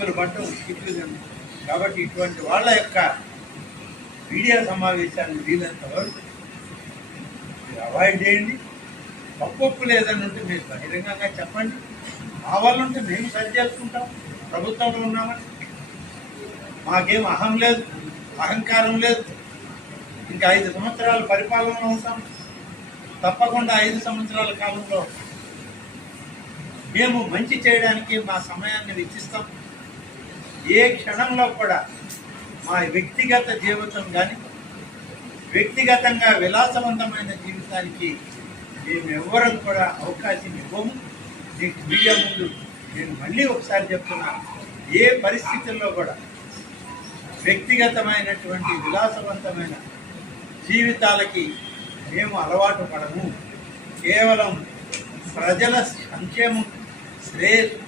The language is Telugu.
ఇబ్బందులు పడటం చిక్కుతుంది. కాబట్టి ఇటువంటి వాళ్ళ యొక్క మీడియా సమావేశాన్ని వీలంత వరకు మీరు అవాయిడ్ చేయండి. తప్పు లేదని ఉంటే మీరు బహిరంగంగా చెప్పండి. కావాలంటే మేము సరి చేసుకుంటాం. ప్రభుత్వంలో ఉన్నామని మాకేం అహం లేదు, అహంకారం లేదు. ఇంకా 5 సంవత్సరాల పరిపాలనలో ఉంటాం. తప్పకుండా 5 సంవత్సరాల కాలంలో మేము మంచి చేయడానికి మా సమయాన్ని వెచ్చిస్తాం. ఏ క్షణంలో కూడా మా వ్యక్తిగత జీవితం కానీ వ్యక్తిగతంగా విలాసవంతమైన జీవితానికి మేము ఎవ్వరం కూడా అవకాశం ఇవ్వము. నీకు మీడియా ముందు నేను మళ్ళీ ఒకసారి చెప్తున్నాను, ఏ పరిస్థితుల్లో కూడా వ్యక్తిగతమైనటువంటి విలాసవంతమైన జీవితాలకి మేము అలవాటు పడము. కేవలం ప్రజల సంక్షేమం శ్రేయస్సు